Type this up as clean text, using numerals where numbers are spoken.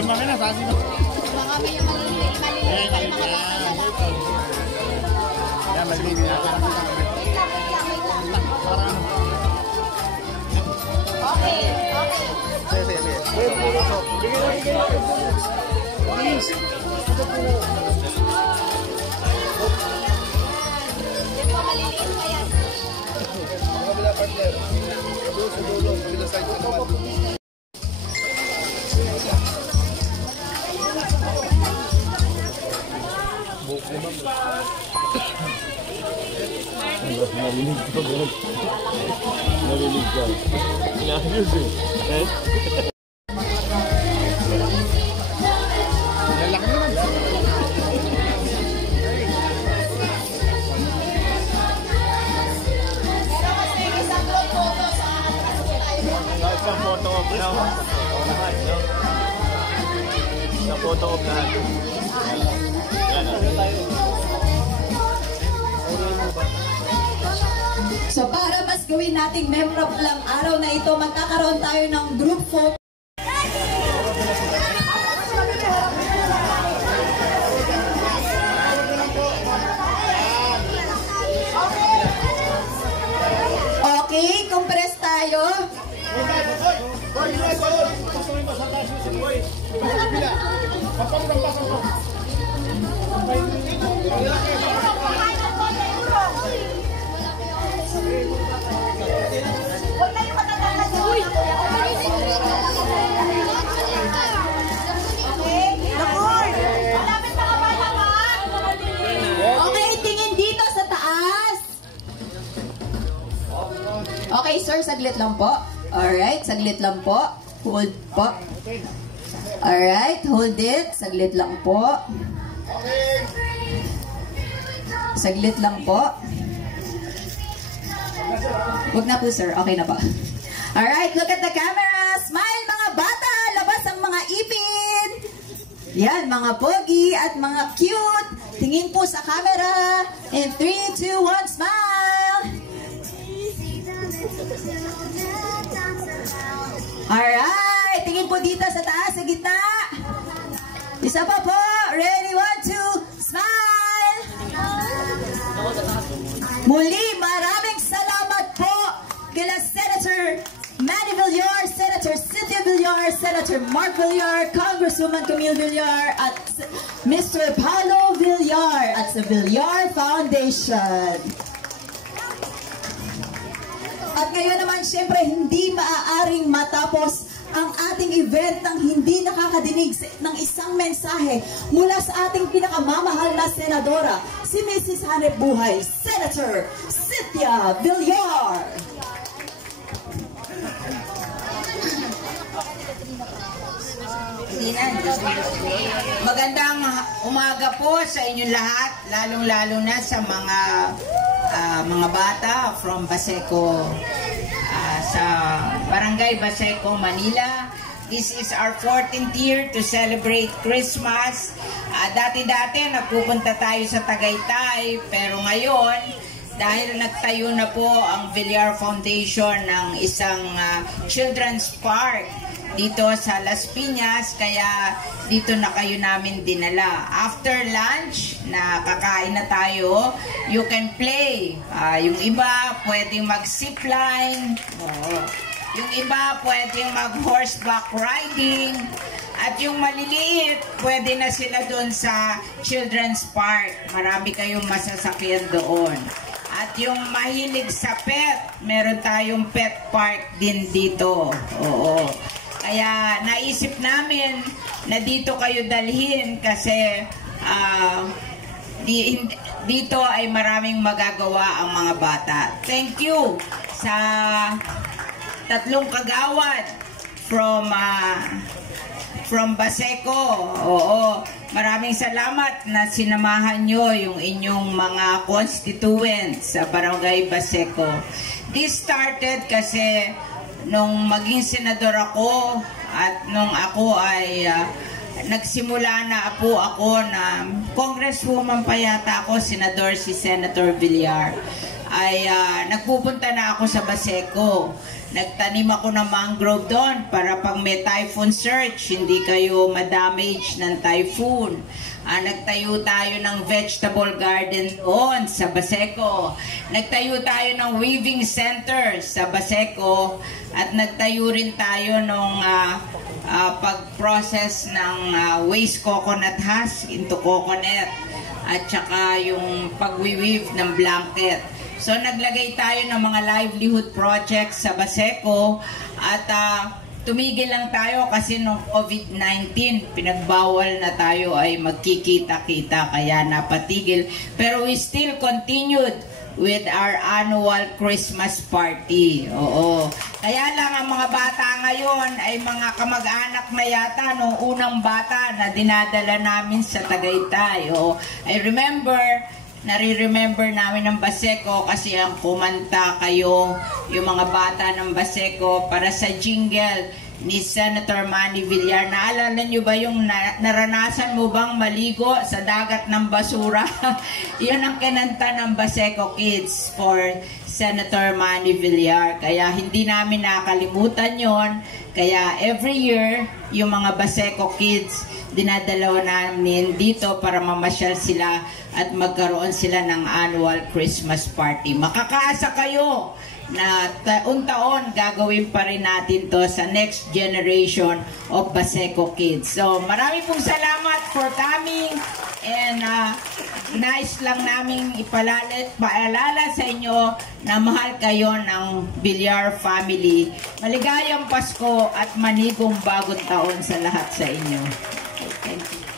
Lumaki na, sabi mo. Lumaki yung maliliit. Mga bata. Yan, maliliit na. Okay, okay. Sige. Please. Di ba maliliit pa yan? Kabila partner. Sa dulo, kabila side ko naman. Narinig ka. Inayos eh. Lalaki naman. Sa photo op now. Sa photo op na. So para mas gawin nating memorable ang araw na ito, magkakaroon tayo ng group photo. Okay, compress tayo. Okay, tingin dito sa taas. Okay, sir, saglit lang po. Alright, saglit lang po. Hold po. Alright, hold it. Saglit lang po. Saglit lang po. Wag na po, sir. Okay na po. Alright, look at the camera. Smile, mga bata. Labas ang mga ipin. Yan, mga pogi at mga cute. Tingin po sa camera. In 3, 2, 1, smile. Alright, tingin po dito sa taas, sa gitna. Isa pa po. Ready, 1, 2, smile. Muli, maraming salamat po kila Senator Manny Villar, Senator Cynthia Villar, Senator Mark Villar, Congresswoman Camille Villar, at Mr. Paulo Villar at sa Villar Foundation. At ngayon naman, syempre, hindi maaaring matapos ang ating event nang hindi nakakadinig ng isang mensahe mula sa ating pinakamamahal na senadora, si Mrs. Hanep Buhay, Senator Cynthia Villar. Magandang umaga po sa inyong lahat, lalong-lalo na sa mga bata from Baseco, sa Barangay Baseco, Manila. This is our 14th year to celebrate Christmas. Dati-dati nagpupunta tayo sa Tagaytay, pero ngayon, dahil nagtayo na po ang Villar Foundation ng isang children's park dito sa Las Piñas, kaya dito na kayo namin dinala. After lunch, na kakain na tayo, you can play. Yung iba, pwedeng mag-zipline. Yung iba, pwedeng mag-horseback riding. At yung maliliit, pwede na sila doon sa children's park. Marami kayong masasakyan doon. At yung mahilig sa pet, meron tayong pet park din dito. Oo. Kaya naisip namin na dito kayo dalhin kasi dito ay maraming magagawa ang mga bata. Thank you sa tatlong kagawad from Baseco. Oo. Maraming salamat na sinamahan nyo yung inyong mga constituents sa Barangay Baseco. This started kasi nung maging senador ako at nung ako ay nagsimula na po ako na congresswoman pa yata ako, senador si Senator Villar. ay nagpupunta na ako sa Baseco. Nagtanim ako ng mangrove doon para pag may typhoon surge, hindi kayo madamage ng typhoon. Nagtayo tayo ng vegetable garden doon sa Baseco. Nagtayo tayo ng weaving center sa Baseco. At nagtayo rin tayo ng pag-process ng waste coconut husk into coconut. At saka yung pag-weave ng blanket. So naglagay tayo ng mga livelihood projects sa Baseco at tumigil lang tayo kasi nung COVID-19 pinagbawal na tayo ay magkikita-kita kaya napatigil. Pero we still continued with our annual Christmas party. Oo. Kaya lang ang mga bata ngayon ay mga kamag-anak na yata nung unang bata na dinadala namin sa Tagaytay. Oo. I remember, nare-remember namin ng Baseco kasi ang kumanta kayo, yung mga bata ng Baseco para sa jingle ni Senator Manny Villar. Naalala nyo ba yung naranasan mo bang maligo sa dagat ng basura? Yun ang kinanta ng Baseco Kids for Senator Manny Villar. Kaya hindi namin nakalimutan yon. Kaya every year, yung mga Baseco Kids, dinadalaw namin dito para mamasyal sila at magkaroon sila ng annual Christmas party. Makakaasa kayo na taon-taon gagawin pa rin natin to sa next generation of Baseco Kids. So marami pong salamat for coming and nice lang naming paalala sa inyo na mahal kayo ng Villar family. Maligayang Pasko at manigong bagong taon sa lahat sa inyo. Thank you.